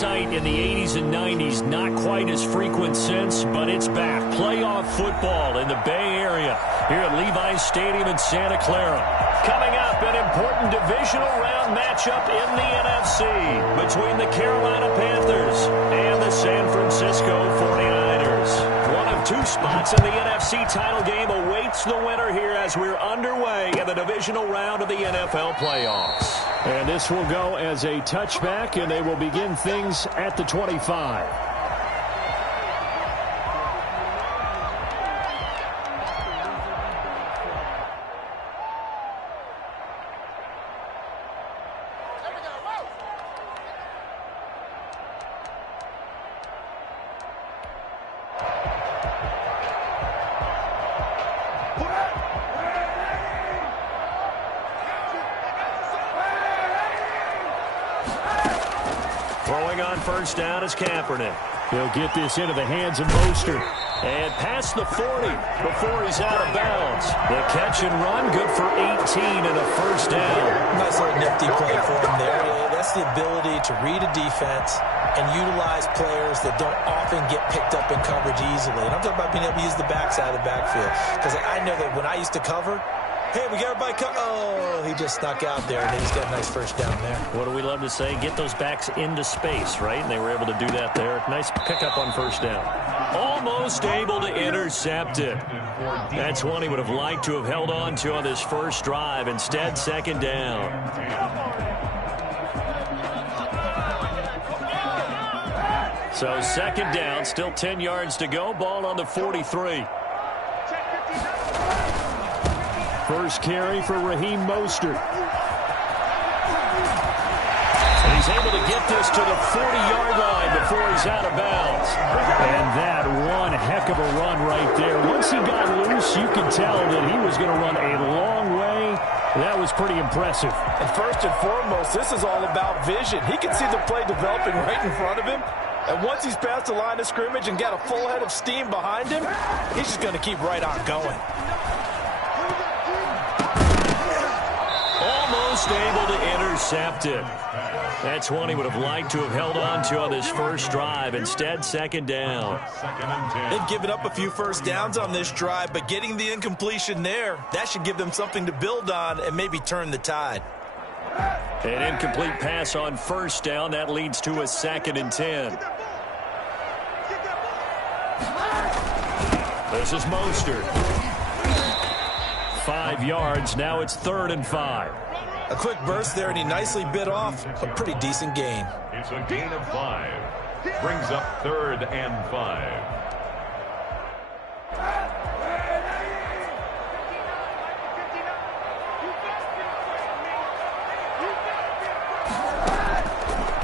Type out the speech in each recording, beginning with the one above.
sight in the 80s and 90s. Not quite as frequent since, but it's back. Playoff football in the Bay Area here at Levi's Stadium in Santa Clara. Coming up, an important divisional round matchup in the NFC between the Carolina Panthers and the San Francisco 49ers. One of two spots in the NFC title game awaits the winner here as we're underway in the divisional round of the NFL playoffs. And this will go as a touchback, and they will begin things at the 25. Throwing on first down is Kaepernick. He'll get this into the hands of Mostert. And past the 40 before he's out of bounds. The catch and run, good for 18 and a first down. Nice little nifty play for him there. That's the ability to read a defense and utilize players that don't often get picked up in coverage easily. And I'm talking about being able to use the backside of the backfield. Because I know that when I used to cover, hey, we got everybody come. Oh, he just snuck out there, and he's got a nice first down there. What do we love to say? Get those backs into space, right? And they were able to do that there. Nice pickup on first down. Almost able to intercept it. That's one he would have liked to have held on to on this first drive. Instead, second down. So second down, still 10 yards to go. Ball on the 43. First carry for Raheem Mostert. And he's able to get this to the 40-yard line before he's out of bounds. And that one heck of a run right there. Once he got loose, you could tell that he was going to run a long way. That was pretty impressive. And first and foremost, this is all about vision. He can see the play developing right in front of him. And once he's past the line of scrimmage and got a full head of steam behind him, he's just going to keep right on going. Almost able to intercept it. That's one he would have liked to have held on to on this first drive. Instead, second down. They've given up a few first downs on this drive, but getting the incompletion there, that should give them something to build on and maybe turn the tide. An incomplete pass on first down. That leads to a 2nd and 10. This is Mostert. 5 yards. Now it's 3rd and 5. A quick burst there, and he nicely bit off a pretty decent gain. It's a gain of 5. Brings up 3rd and 5.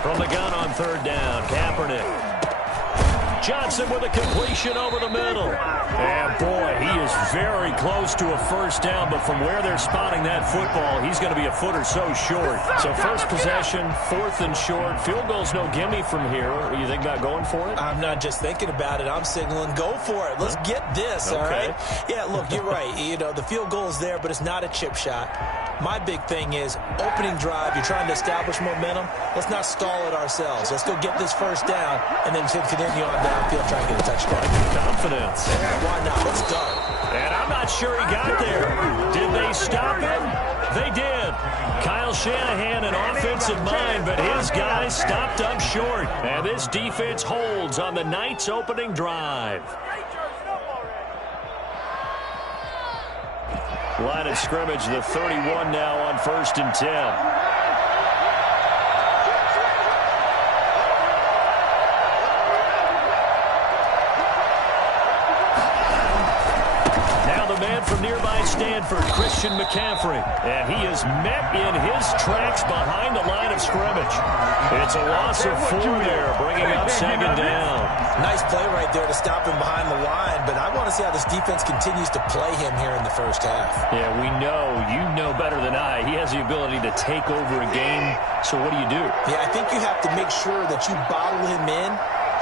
From the gun on 3rd down, Kaepernick. Johnson with a completion over the middle. And boy, he is very close to a first down, but from where they're spotting that football, he's going to be a foot or so short. So first possession, 4th and short. Field goal's no gimme from here. You think about going for it? I'm not just thinking about it. I'm signaling, go for it. Let's get this, all right? Yeah, look, you're right. You know, the field goal is there, but it's not a chip shot. My big thing is opening drive. You're trying to establish momentum. Let's not stall it ourselves. Let's go get this first down and then continue on downfield, try and get a touchdown. Confidence. Yeah, why not? Let's start. And I'm not sure he got there. Did they stop him? They did. Kyle Shanahan, an offensive mind, but his guys stopped up short. And this defense holds on the night's opening drive. Line of scrimmage, the 31 now on 1st and 10. Now the man from nearby Stanford, Christian McCaffrey. And he is met in his tracks behind the line of scrimmage. It's a loss of 4 there, bringing up 2nd down. Nice play right there to stop him behind the line, but I want to see how this defense continues to play him here in the first half. Yeah, we know. You know better than I. He has the ability to take over a game. So what do you do? Yeah, I think you have to make sure that you bottle him in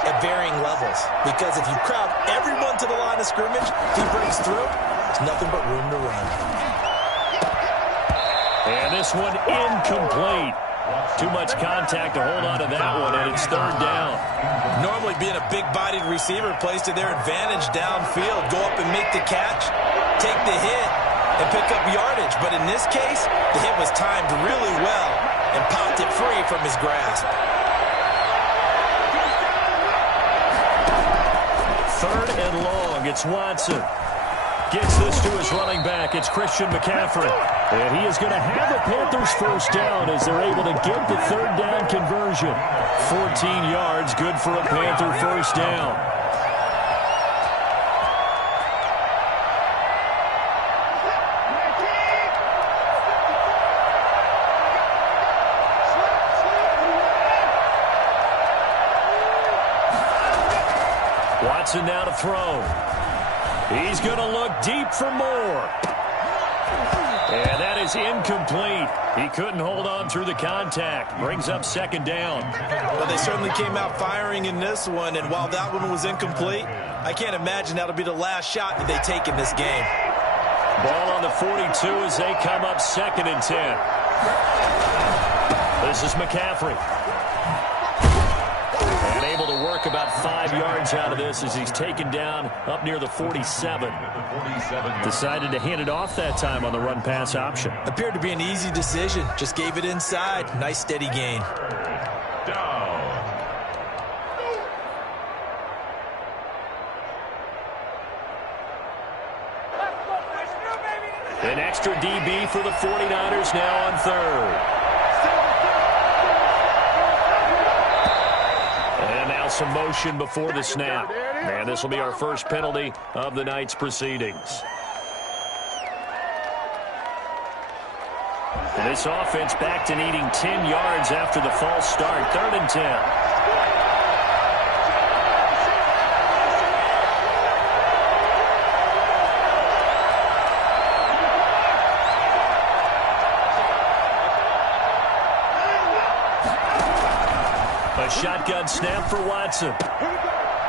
at varying levels. Because if you crowd everyone to the line of scrimmage, if he breaks through, there's nothing but room to run. And this one incomplete. Too much contact to hold on to that one, and it's third down. Normally being a big-bodied receiver plays to their advantage downfield. Go up and make the catch, take the hit, and pick up yardage. But in this case, the hit was timed really well and popped it free from his grasp. Third and long. It's Watson. Gets this to his running back. It's Christian McCaffrey. And he is going to have a Panthers first down as they're able to get the third down conversion. 14 yards, good for a Panther first down. Watson now to throw. He's going to look deep for more. And that is incomplete. He couldn't hold on through the contact. Brings up second down. Well, they certainly came out firing in this one, and while that one was incomplete, I can't imagine that'll be the last shot that they take in this game. Ball on the 42 as they come up second and 10. This is McCaffrey. And able to work about 5 yards out of this as he's taken down up near the 47. Decided to hand it off that time on the run-pass option. Appeared to be an easy decision. Just gave it inside. Nice steady gain. Down. An extra DB for the 49ers now on third. And now some motion before the snap. And this will be our first penalty of the night's proceedings. And this offense back to needing 10 yards after the false start. Third and 10. A shotgun snap for Watson.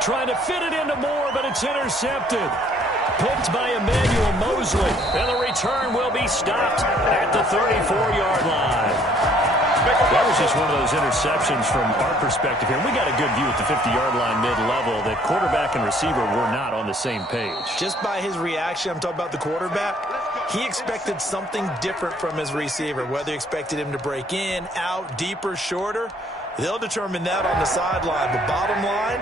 Trying to fit it into Moore, but it's intercepted. Picked by Emmanuel Mosley. And the return will be stopped at the 34-yard line. That was just one of those interceptions from our perspective here. We got a good view at the 50-yard line mid-level that quarterback and receiver were not on the same page. Just by his reaction, I'm talking about the quarterback, he expected something different from his receiver. Whether he expected him to break in, out, deeper, shorter, they'll determine that on the sideline. But bottom line,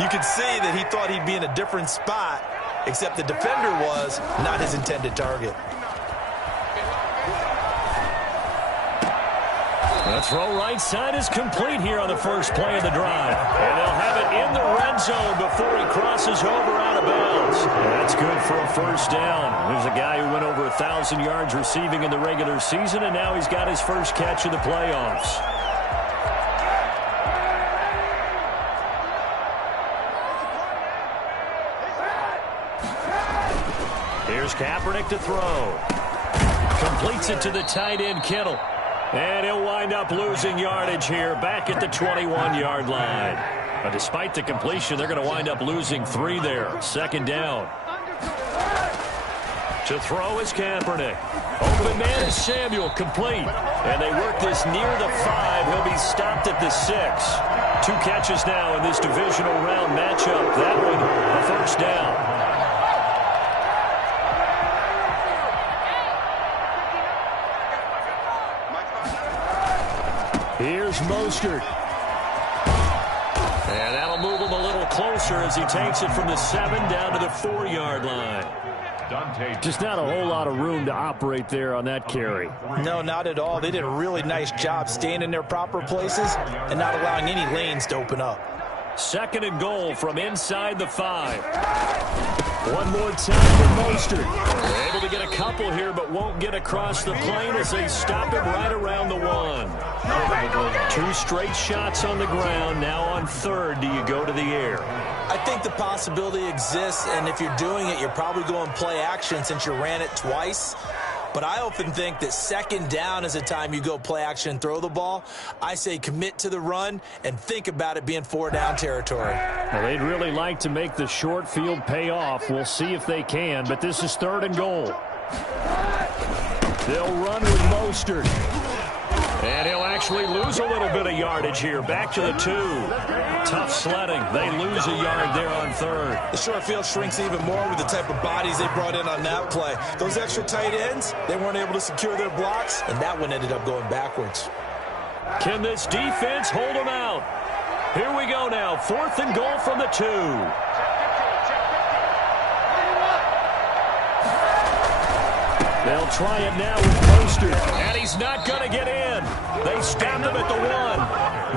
you can see that he thought he'd be in a different spot, except the defender was not his intended target. The throw right side is complete here on the first play of the drive. And they'll have it in the red zone before he crosses over out of bounds. That's good for a first down. There's a guy who went over 1,000 yards receiving in the regular season, and now he's got his first catch in the playoffs. Here's Kaepernick to throw. Completes it to the tight end, Kittle. And he'll wind up losing yardage here back at the 21-yard line. But despite the completion, they're going to wind up losing 3 there. Second down. To throw is Kaepernick. Open man is Samuel, complete. And they work this near the 5. He'll be stopped at the 6. 2 catches now in this divisional round matchup. That one, a first down. Here's Mostert. And that'll move him a little closer as he takes it from the 7 down to the 4-yard line. Just not a whole lot of room to operate there on that carry. No, not at all. They did a really nice job staying in their proper places and not allowing any lanes to open up. Second and goal from inside the 5. One more time with Mostert. They're able to get a couple here, but won't get across the plane as they stop him right around the 1. 2 straight shots on the ground. Now on third, do you go to the air? I think the possibility exists, and if you're doing it, you're probably going play action since you ran it twice. But I often think that second down is the time you go play action and throw the ball. I say commit to the run and think about it being 4-down territory. Well, they'd really like to make the short field pay off. We'll see if they can, but this is third and goal. They'll run with Mostert. And he'll actually lose a little bit of yardage here. Back to the 2. Tough sledding. They lose a yard there on 3rd. The short field shrinks even more with the type of bodies they brought in on that play. Those extra tight ends, they weren't able to secure their blocks, and that one ended up going backwards. Can this defense hold them out? Here we go now. 4th and goal from the 2. They'll try it now with Poster. And he's not going to get in. They stopped him at the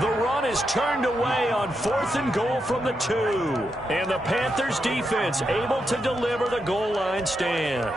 1. The run is turned away on 4th and goal from the 2. And the Panthers defense able to deliver the goal line stand.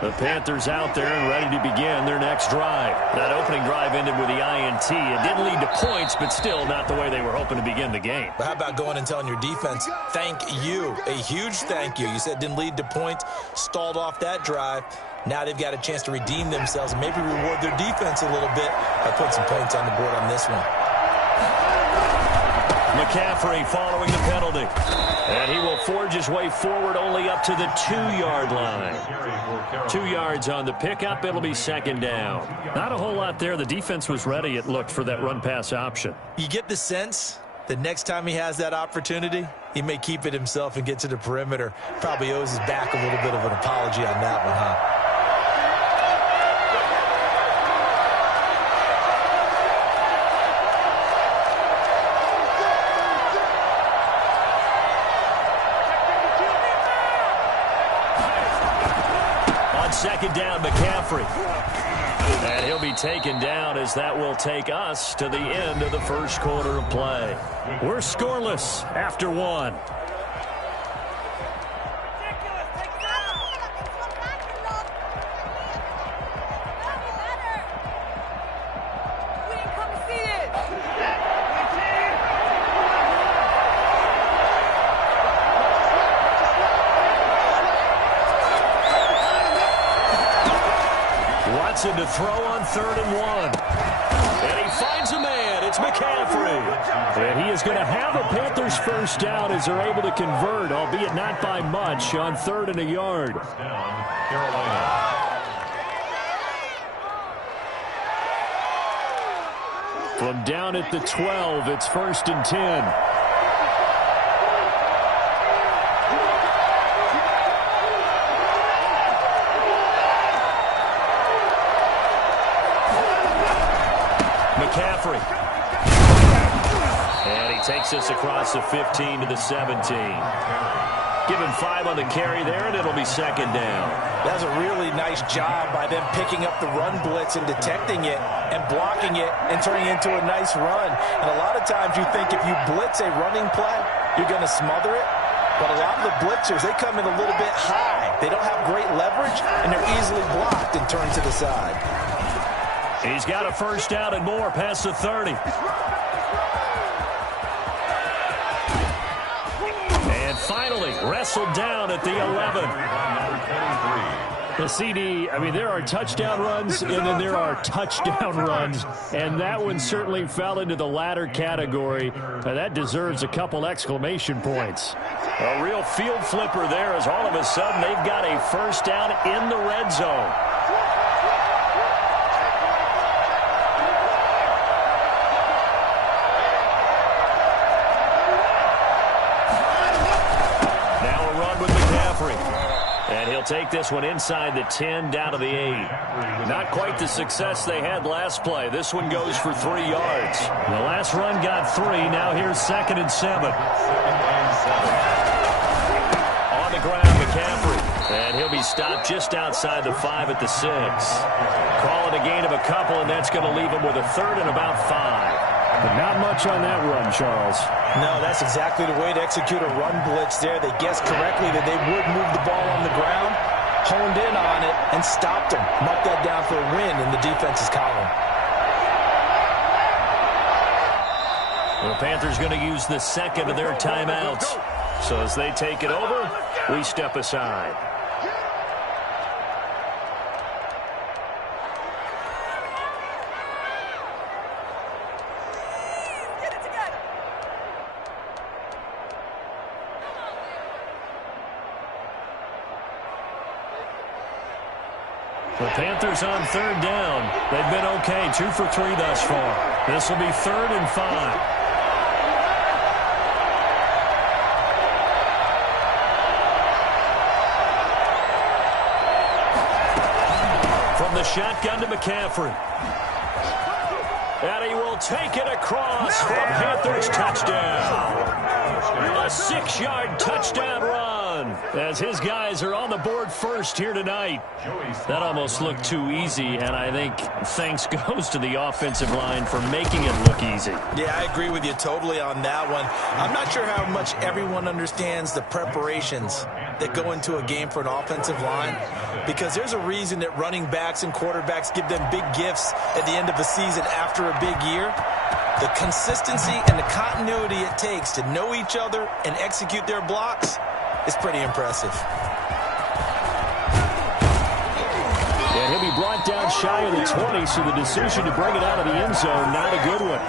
The Panthers out there and ready to begin their next drive. That opening drive ended with the INT. It didn't lead to points, but still not the way they were hoping to begin the game. But how about going and telling your defense, thank you, a huge thank you. You said it didn't lead to points, stalled off that drive. Now they've got a chance to redeem themselves and maybe reward their defense a little bit by putting some points on the board on this one. McCaffrey following the penalty. And he will forge his way forward only up to the 2-yard line. 2 yards on the pickup. It'll be 2nd down. Not a whole lot there. The defense was ready, it looked, for that run-pass option. You get the sense that next time he has that opportunity, he may keep it himself and get to the perimeter. Probably owes his back a little bit of an apology on that one, huh? Second down, McCaffrey. And he'll be taken down as that will take us to the end of the first quarter of play. We're scoreless after 1. To throw on 3rd and 1. And he finds a man. It's McCaffrey. And he is going to have a Panthers first down as they're able to convert, albeit not by much, on 3rd and a yard. Carolina. From down at the 12, it's 1st and 10. McCaffrey. And he takes us across the 15 to the 17. Give him 5 on the carry there, and it'll be 2nd down. That's a really nice job by them picking up the run blitz and detecting it and blocking it and turning it into a nice run. And a lot of times you think if you blitz a running play, you're going to smother it. But a lot of the blitzers, they come in a little bit high. They don't have great leverage, and they're easily blocked and turned to the side. He's got a first down and more past the 30. And finally, wrestled down at the 11. The CD, I mean, there are touchdown runs, and then there are touchdown runs, and that one certainly fell into the latter category. That deserves a couple exclamation points. A real field flipper there as all of a sudden they've got a first down in the red zone. And he'll take this one inside the 10, down to the 8. Not quite the success they had last play. This one goes for 3 yards. The last run got 3. Now here's 2nd and 7. On the ground, McCaffrey. And he'll be stopped just outside the 5 at the 6. Calling a gain of a couple, and that's going to leave him with a 3rd and about 5. But not much on that run, Charles. No, that's exactly the way to execute a run blitz there. They guessed correctly that they would move the ball on the ground, honed in on it, and stopped them. Marked that down for a win in the defense's column. The Panthers going to use the 2nd of their timeouts. So as they take it over, we step aside. The Panthers on third down. They've been okay, 2 for 3 thus far. This will be 3rd and 5. From the shotgun to McCaffrey. And he will take it across for a Panthers touchdown. A 6-yard touchdown run as his guys are on the board first here tonight. That almost looked too easy, and I think thanks goes to the offensive line for making it look easy. Yeah, I agree with you totally on that one. I'm not sure how much everyone understands the preparations that go into a game for an offensive line, because there's a reason that running backs and quarterbacks give them big gifts at the end of the season after a big year. The consistency and the continuity it takes to know each other and execute their blocks is pretty impressive. And he'll be brought down shy of the 20, so the decision to bring it out of the end zone, not a good one.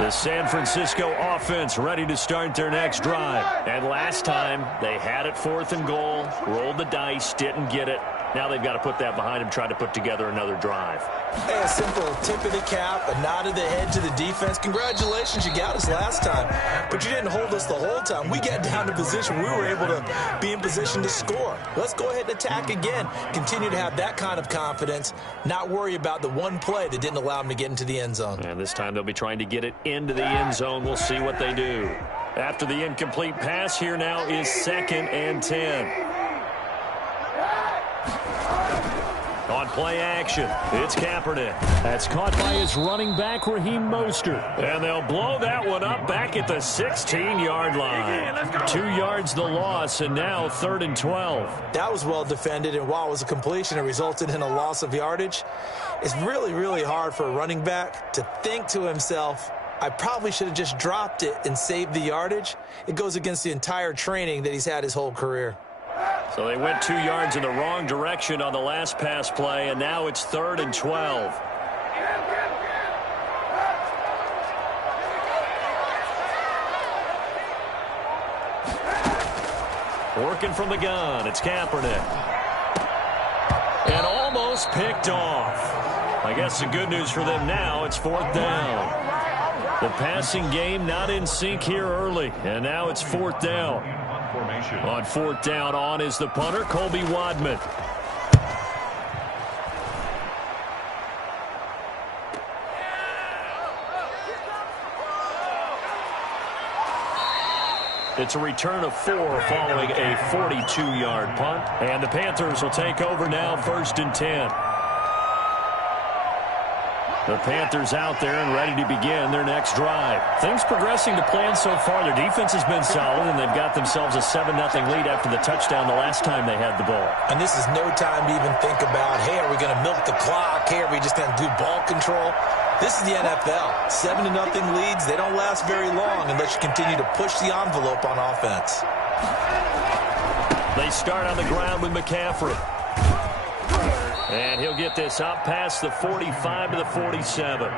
The San Francisco offense ready to start their next drive. And last time, they had it 4th and goal, rolled the dice, didn't get it. Now they've got to put that behind them, try to put together another drive. Hey, a simple tip of the cap, a nod of the head to the defense. Congratulations, you got us last time, but you didn't hold us the whole time. We got down to position. We were able to be in position to score. Let's go ahead and attack again. Continue to have that kind of confidence, not worry about the one play that didn't allow them to get into the end zone. And this time they'll be trying to get it into the end zone. We'll see what they do. After the incomplete pass, here now is 2nd and 10. On play action, it's Kaepernick. That's caught by his running back, Raheem Mostert. And they'll blow that one up back at the 16-yard line. 2 yards the loss, and now 3rd and 12. That was well defended, and while it was a completion, it resulted in a loss of yardage. It's really, really hard for a running back to think to himself, I probably should have just dropped it and saved the yardage. It goes against the entire training that he's had his whole career. So they went 2 yards in the wrong direction on the last pass play, and now it's 3rd and 12. Working from the gun, it's Kaepernick. And almost picked off. I guess the good news for them now, it's 4th down. The passing game not in sync here early, and now it's 4th down. On 4th down, on is the punter, Colby Wadman. It's a return of 4 following a 42-yard punt. And the Panthers will take over now, 1st and 10. The Panthers out there and ready to begin their next drive. Things progressing to plan so far. Their defense has been solid, and they've got themselves a 7-0 lead after the touchdown the last time they had the ball. And this is no time to even think about, hey, are we going to milk the clock? Hey, are we just going to do ball control? This is the NFL. 7-0 leads, they don't last very long unless you continue to push the envelope on offense. They start on the ground with McCaffrey. And he'll get this up past the 45 to the 47.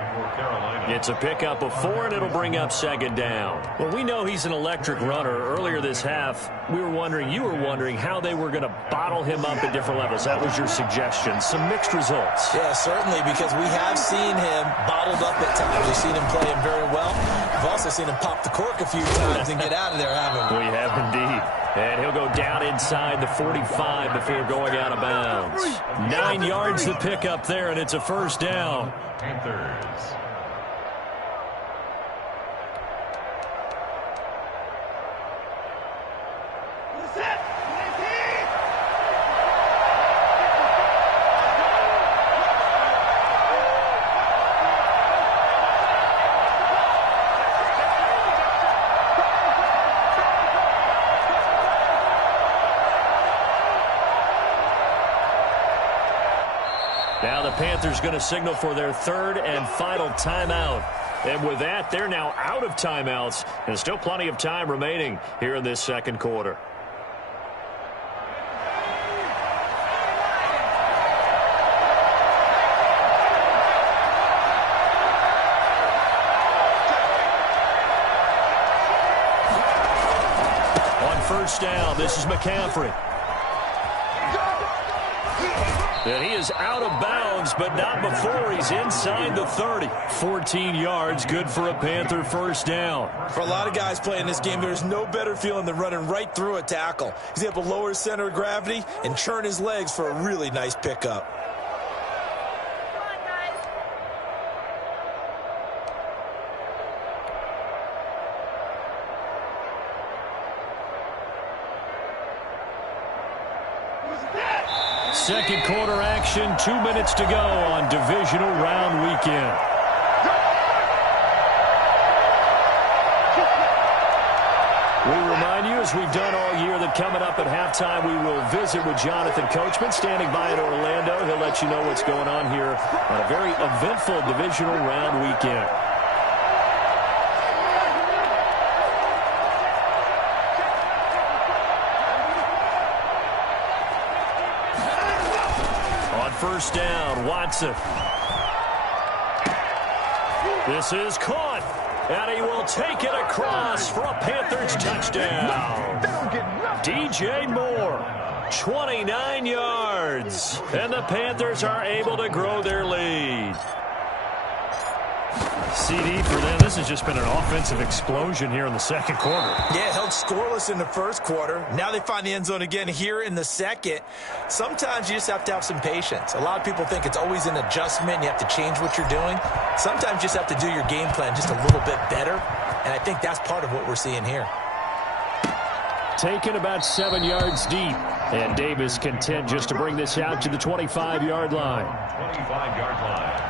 It's a pickup of 4, and it'll bring up 2nd down. Well, we know he's an electric runner. Earlier this half, you were wondering how they were going to bottle him up at different levels. That was your suggestion. Some mixed results. Yeah, certainly, because we have seen him bottled up at times. We've seen him play him very well. We've also seen him pop the cork a few times and get out of there, haven't we? We have indeed. And he'll go down inside the 45 before going out of bounds. 9 yards to pick up there, and it's a 1st down. Panthers. Now the Panthers going to signal for their 3rd and final timeout. And with that, they're now out of timeouts, and still plenty of time remaining here in this 2nd quarter. first down. This is McCaffrey. And he is out of bounds, but not before he's inside the 30. 14 yards, good for a Panther first down. For a lot of guys playing this game, there's no better feeling than running right through a tackle. He's able to lower his center of gravity and churn his legs for a really nice pickup. Second quarter action, 2 minutes to go on divisional round weekend. We remind you, as we've done all year, that coming up at halftime, we will visit with Jonathan Coachman, standing by in Orlando. He'll let you know what's going on here on a very eventful divisional round weekend. First down, Watson. This is caught, and he will take it across for a Panthers touchdown. DJ Moore, 29 yards, and the Panthers are able to grow their lead. CD for them. This has just been an offensive explosion here in the second quarter. Yeah, held scoreless in the first quarter. Now they find the end zone again here in the second. Sometimes you just have to have some patience. A lot of people think it's always an adjustment. You have to change what you're doing. Sometimes you just have to do your game plan just a little bit better, and I think that's part of what we're seeing here. Taken about 7 yards deep, and Davis content just to bring this out to the 25-yard line. 25-yard line.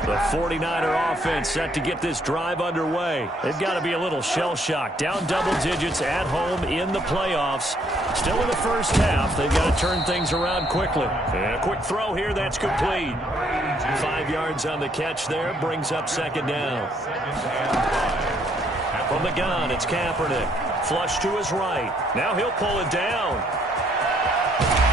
The 49er offense set to get this drive underway. They've got to be a little shell-shocked. Down double digits at home in the playoffs. Still in the first half. They've got to turn things around quickly. And a quick throw here. That's complete. 5 yards on the catch there. Brings up second down. From the gun, it's Kaepernick. Flush to his right. Now he'll pull it down.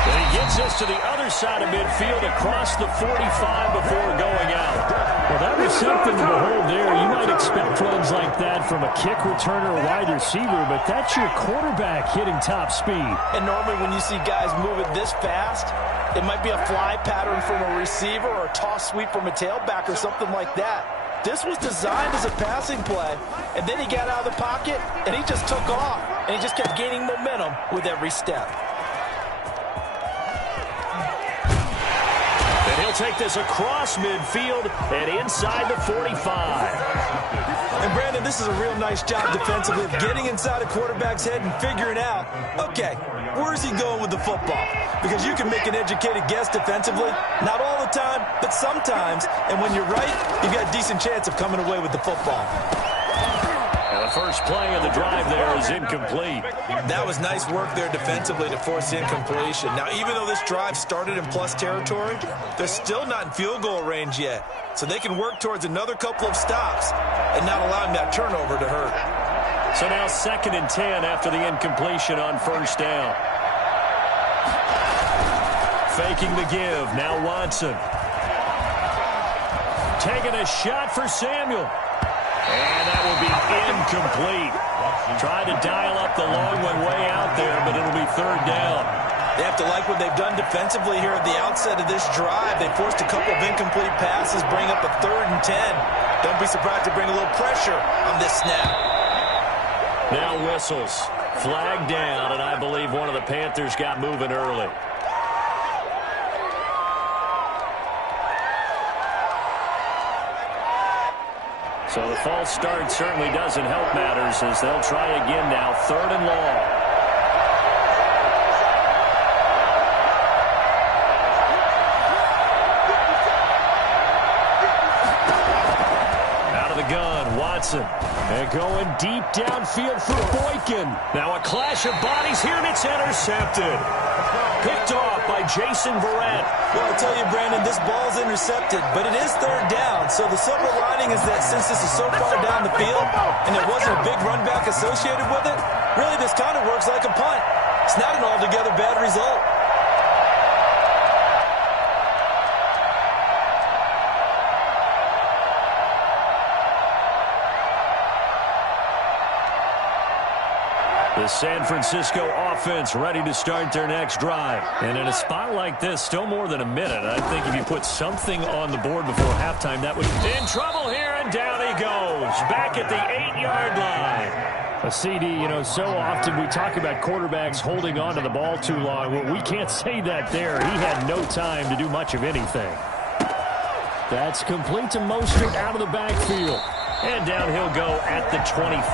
And he gets us to the other side of midfield across the 45 before going out. Well, that was something to behold there. You might expect runs like that from a kick returner or wide receiver, but that's your quarterback hitting top speed. And normally when you see guys moving this fast, it might be a fly pattern from a receiver or a toss sweep from a tailback or something like that. This was designed as a passing play, and then he got out of the pocket, and he just took off, and he just kept gaining momentum with every step. Take this across midfield and inside the 45. And Brandon, this is a real nice job defensively of getting inside a quarterback's head and figuring out, okay, where's he going with the football? Because you can make an educated guess defensively, not all the time, but sometimes. And when you're right, you've got a decent chance of coming away with the football. And the first play of the drive there is incomplete. That was nice work there defensively to force incompletion. Now, even though this drive started in plus territory, they're still not in field goal range yet. So they can work towards another couple of stops and not allowing that turnover to hurt. So now 2nd and 10 after the incompletion on first down. Faking the give. Now Watson. Taking a shot for Samuel. And that will be incomplete. Tried to dial up the long one way out there, but it'll be third down. They have to like what they've done defensively here at the outset of this drive. They forced a couple of incomplete passes, bring up a 3rd and 10. Don't be surprised to bring a little pressure on this snap. Now whistles. Flag down, and I believe one of the Panthers got moving early. So the false start certainly doesn't help matters as they'll try again now. 3rd and long. Out of the gun. gun, Watson. And going deep downfield for Boykin. Now a clash of bodies here, and it's intercepted. Picked off by Jason Verrett. Well, I tell you, Brandon, this ball's intercepted, but it is third down. So the silver lining is that since this is so far down the field and there wasn't a big run back associated with it, really this kind of works like a punt. It's not an altogether bad result. The San Francisco offense ready to start their next drive. And in a spot like this, still more than a minute. I think if you put something on the board before halftime, that would... In trouble here, and down he goes. Back at the 8-yard line. A CD, you know, so often we talk about quarterbacks holding on to the ball too long. Well, we can't say that there. He had no time to do much of anything. That's complete to Mostert out of the backfield. And down he'll go at the 25.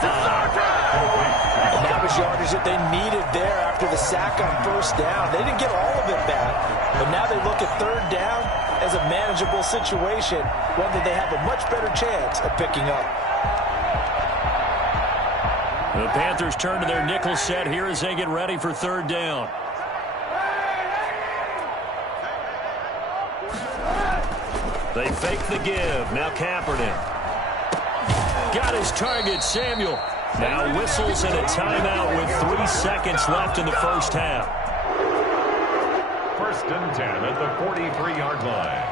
And that was yardage that they needed there after the sack on first down. They didn't get all of it back, but now they look at third down as a manageable situation, one that they have a much better chance of picking up. The Panthers turn to their nickel set here as they get ready for third down. They fake the give. Now Kaepernick. Got his target, Samuel. Now whistles and a timeout with 3 seconds left in the first half. 1st and 10 at the 43-yard line.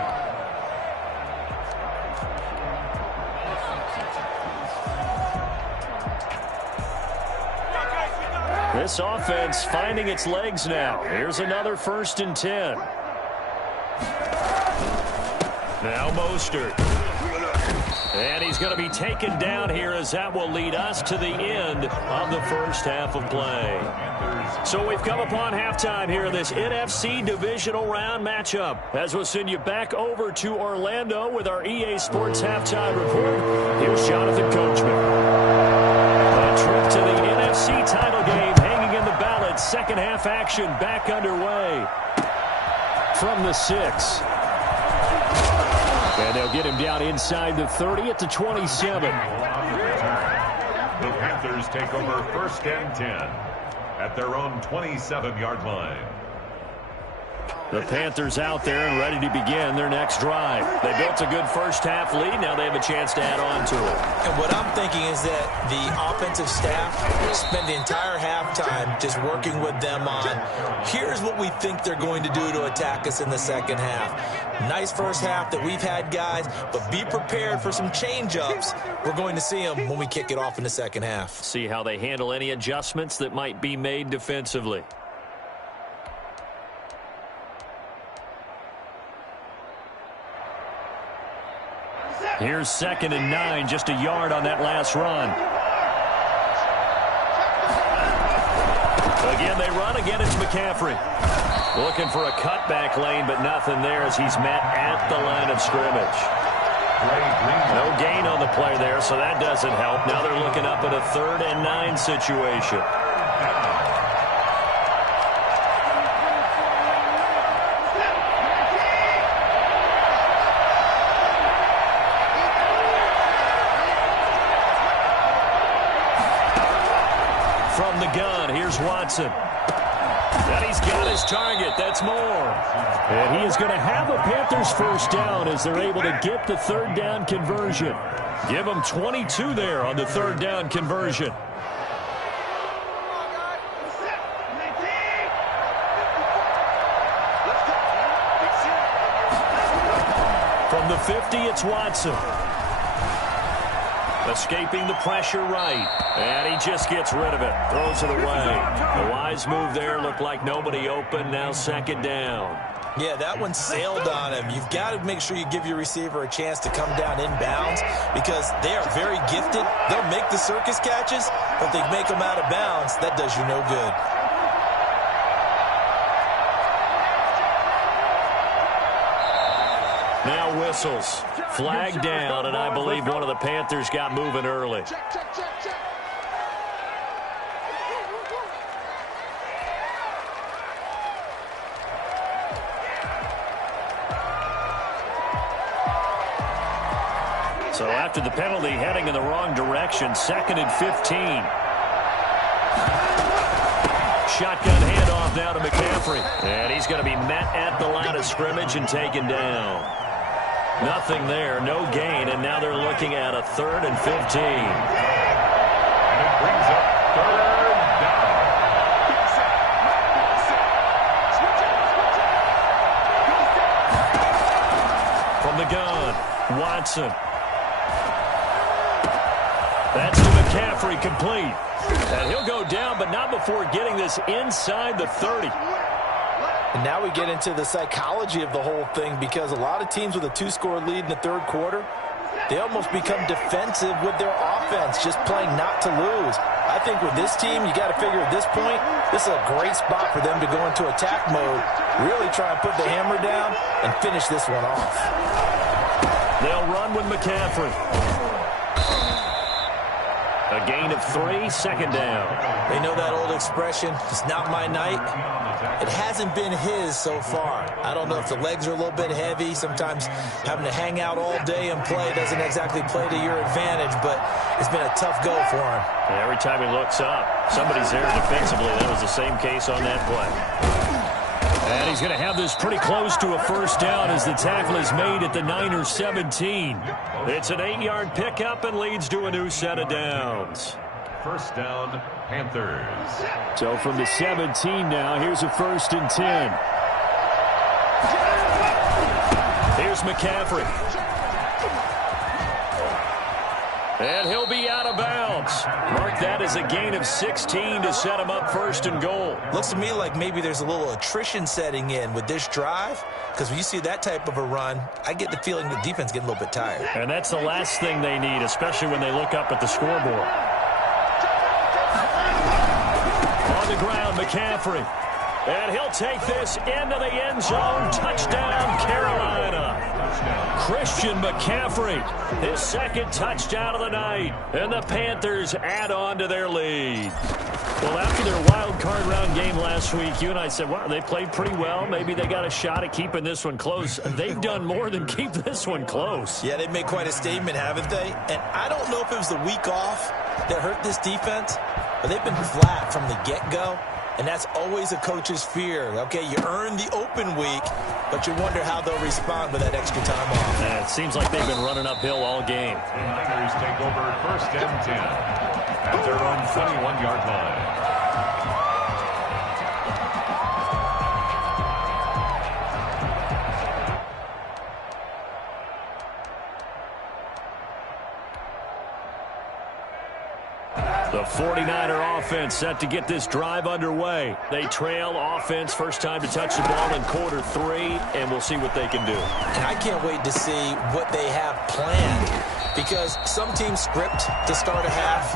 This offense finding its legs now. Here's another 1st and 10. Now Mostert. And he's going to be taken down here as that will lead us to the end of the first half of play. So we've come upon halftime here in this NFC divisional round matchup. As we'll send you back over to Orlando with our EA Sports halftime report. Here's Jonathan Coachman. A trip to the NFC title game hanging in the balance. Second half action back underway from the 6. And they'll get him down inside the 30 at the 27. The Panthers take over 1st and 10 at their own 27-yard line. The Panthers out there and ready to begin their next drive. They built a good first half lead. Now they have a chance to add on to it. And what I'm thinking is that the offensive staff spend the entire halftime just working with them on, here's what we think they're going to do to attack us in the second half. Nice first half that we've had, guys, but be prepared for some change-ups. We're going to see them when we kick it off in the second half. See how they handle any adjustments that might be made defensively. Here's 2nd and 9, just a yard on that last run. Again, they run. Again, it's McCaffrey. Looking for a cutback lane, but nothing there as he's met at the line of scrimmage. No gain on the play there, so that doesn't help. Now they're looking up at a 3rd and 9 situation. From the gun, here's Watson. And he's got his target. That's more. And he is going to have a Panthers first down as they're able to get the third down conversion. Give them 22 there on the third down conversion. From the 50, it's Watson. Escaping the pressure right. And he just gets rid of it. Throws it away. The wise move there. Looked like nobody open. Now 2nd down. Yeah, that one sailed on him. You've got to make sure you give your receiver a chance to come down inbounds because they are very gifted. They'll make the circus catches, but if they make them out of bounds, that does you no good. Now whistles. Flag down, and I believe one of the Panthers got moving early. So after the penalty, heading in the wrong direction, 2nd and 15. Shotgun handoff now to McCaffrey. And he's going to be met at the line of scrimmage and taken down. Nothing there, no gain, and now they're looking at a 3rd and 15. And it brings up 3rd down. From the gun, Watson. That's to McCaffrey, complete. And he'll go down, but not before getting this inside the 30. And now we get into the psychology of the whole thing, because a lot of teams with a 2-score lead in the 3rd quarter, they almost become defensive with their offense, just playing not to lose. I think with this team, you got to figure at this point, this is a great spot for them to go into attack mode, really try and put the hammer down and finish this one off. They'll run with McCaffrey. A gain of 3, 2nd down. They know that old expression, it's not my night. It hasn't been his so far. I don't know if the legs are a little bit heavy. Sometimes having to hang out all day and play doesn't exactly play to your advantage, but it's been a tough go for him. And every time he looks up, somebody's there defensively. That was the same case on that play. And he's going to have this pretty close to a 1st down as the tackle is made at the Niners 17. It's an 8-yard pickup and leads to a new set of downs. 1st down, Panthers. So from the 17 now, here's a 1st and 10. Here's McCaffrey. And he'll be out of bounds. Mark that as a gain of 16 to set him up 1st and goal. Looks to me like maybe there's a little attrition setting in with this drive, because when you see that type of a run, I get the feeling the defense getting a little bit tired. And that's the last thing they need, especially when they look up at the scoreboard. On the ground, McCaffrey. And he'll take this into the end zone. Touchdown, Carolina. Christian McCaffrey, his 2nd touchdown of the night. And the Panthers add on to their lead. Well, after their wild card round game last week, you and I said, wow, they played pretty well. Maybe they got a shot at keeping this one close. They've done more than keep this one close. Yeah, they've made quite a statement, haven't they? And I don't know if it was the week off that hurt this defense, but they've been flat from the get-go. And that's always a coach's fear. Okay, you earn the open week, but you wonder how they'll respond with that extra time off. And it seems like they've been running uphill all game. The Niners take over 1st and 10 at their own 21-yard line. The 49er offense set to get this drive underway. They trail offense, first time to touch the ball in quarter 3, and we'll see what they can do. And I can't wait to see what they have planned, because some teams script to start a half.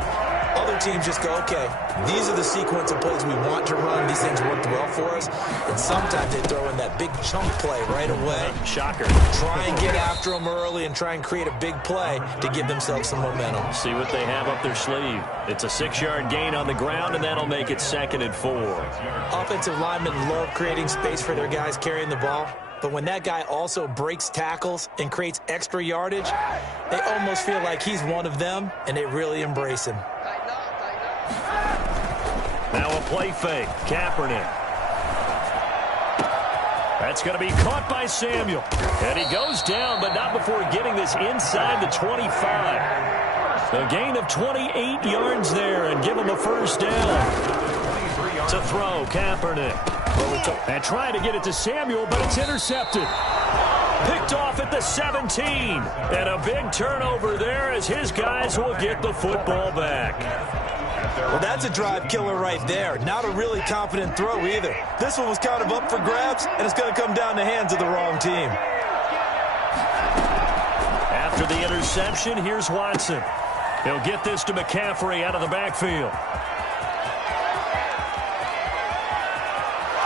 Other teams just go, okay, these are the sequence of plays we want to run. These things worked well for us. And sometimes they throw in that big chunk play right away. Shocker. Try and get after them early and try and create a big play to give themselves some momentum. See what they have up their sleeve. It's a 6-yard gain on the ground, and that'll make it 2nd and 4. Offensive linemen love creating space for their guys carrying the ball. But when that guy also breaks tackles and creates extra yardage, they almost feel like he's one of them, and they really embrace him. Now a play fake. Kaepernick. That's going to be caught by Samuel. And he goes down, but not before getting this inside the 25. A gain of 28 yards there, and give him a 1st down. To throw, Kaepernick. And trying to get it to Samuel, but it's intercepted. Picked off at the 17. And a big turnover there as his guys will get the football back. Well, that's a drive killer right there. Not a really confident throw either. This one was kind of up for grabs, and it's going to come down the hands of the wrong team. After the interception, here's Watson. He'll get this to McCaffrey out of the backfield.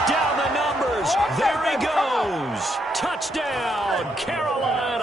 Down the numbers. There he goes. Touchdown, Carolina.